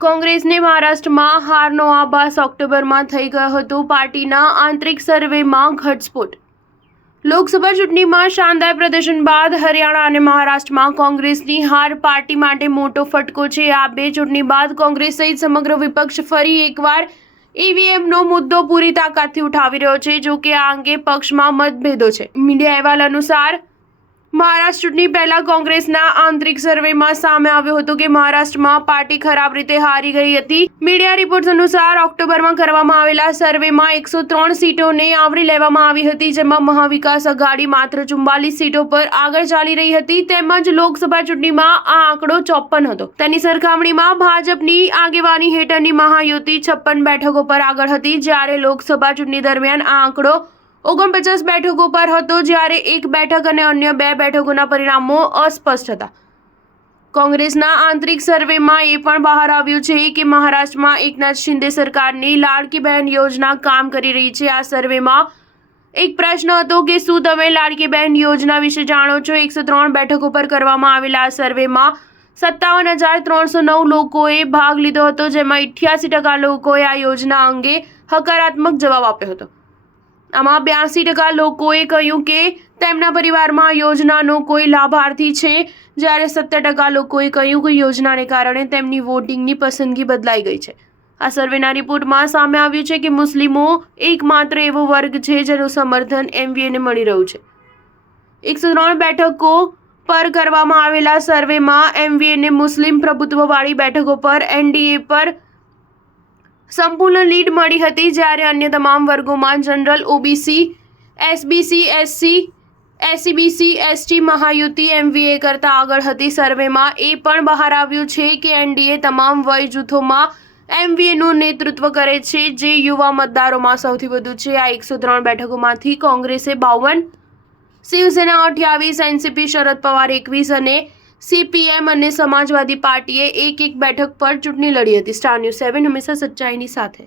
કોંગ્રેસને મહારાષ્ટ્રમાં હારનો આભાસ ઓક્ટોબરમાં થઈ ગયો હતો। પાર્ટીના આંતરિક સર્વેમાં ઘટસ્ફોટ। લોકસભા ચૂંટણીમાં શાનદાર પ્રદર્શન બાદ હરિયાણા અને મહારાષ્ટ્રમાં કોંગ્રેસની હાર પાર્ટી માટે મોટો ફટકો છે। આ બે ચૂંટણી બાદ કોંગ્રેસ સહિત સમગ્ર વિપક્ષ ફરી એકવાર ઈવીએમનો મુદ્દો પૂરી તાકાતથી ઉઠાવી રહ્યો છે। જો કે આ અંગે પક્ષમાં મતભેદો છે। મીડિયા અહેવાલ અનુસાર મહારાષ્ટ્ર ચૂંટણી પહેલા કોંગ્રેસના આંતરિક સર્વેમાં સામે આવ્યું હતું કે મહારાષ્ટ્રમાં પાર્ટી ખરાબ રીતે હારી ગઈ હતી। મીડિયા રિપોર્ટ્સ અનુસાર ઓક્ટોબરમાં કરવામાં આવેલા સર્વેમાં 103 સીટોને આવરી લેવામાં આવી હતી, જેમાં મહાવિકાસ અઘાડી માત્ર 44 સીટો પર આગળ ચાલી રહી હતી। તેમજ લોકસભા ચૂંટણીમાં આ આંકડો 54 હતો। તેની સરખામણીમાં ભાજપની આગેવાની હેઠળની મહાયુતિ 56 બેઠકો પર આગળ હતી, જ્યારે લોકસભા ચૂંટણી દરમિયાન આ આંકડો 49 બેઠકો પર હતો, જ્યારે એક બેઠક અને અન્ય 2 બેઠકોના પરિણામો અસ્પષ્ટ હતા। કોંગ્રેસના આંતરિક સર્વેમાં એ પણ બહાર આવ્યું છે કે મહારાષ્ટ્રમાં એકનાથ શિંદે સરકારની લાડકી બહેન યોજના કામ કરી રહી છે। આ સર્વેમાં એક પ્રશ્ન હતો કે શું તમે લાડકી બહેન યોજના વિશે જાણો છો? 103 બેઠકો પર કરવામાં આવેલા આ સર્વેમાં 57,309 લોકોએ ભાગ લીધો હતો, જેમાં 88% લોકોએ આ યોજના અંગે હકારાત્મક જવાબ આપ્યો હતો। આમાં 82% લોકોએ કહ્યું કે તેમના પરિવારમાં યોજનાનો કોઈ લાભાર્થી છે, જ્યારે 70% લોકોએ કહ્યું કે યોજનાને કારણે તેમની વોટિંગની પસંદગી બદલાઈ ગઈ છે। આ સર્વેના રિપોર્ટમાં સામે આવ્યું છે કે મુસ્લિમો એકમાત્ર એવો વર્ગ છે જેનું સમર્થન એમવીએને મળી રહ્યું છે। 103 બેઠકો પર કરવામાં આવેલા સર્વેમાં એમવીએને મુસ્લિમ પ્રભુત્વવાળી બેઠકો પર એનડીએ પર સંપૂર્ણ લીડ મળી હતી, જ્યારે અન્ય તમામ વર્ગોમાં general, OBC, SBC, SC, SCBC, ST મહાયુતિ એમવીએ કરતાં આગળ હતી। સર્વેમાં એ પણ બહાર આવ્યું છે કે એનડીએ તમામ વય જૂથોમાં એમવીએનું નેતૃત્વ કરે છે, જે યુવા મતદારોમાં સૌથી વધુ છે। આ 103 બેઠકોમાંથી કોંગ્રેસે 52, શિવસેના 28, એનસીપી શરદ પવાર 21 અને સીપીએમ અને સમાજવાદી પાર્ટીએ એક બેઠક પર ચૂંટણી લડી હતી। સ્ટાર ન્યૂઝ 7 હંમેશા સચ્ચાઈની સાથે।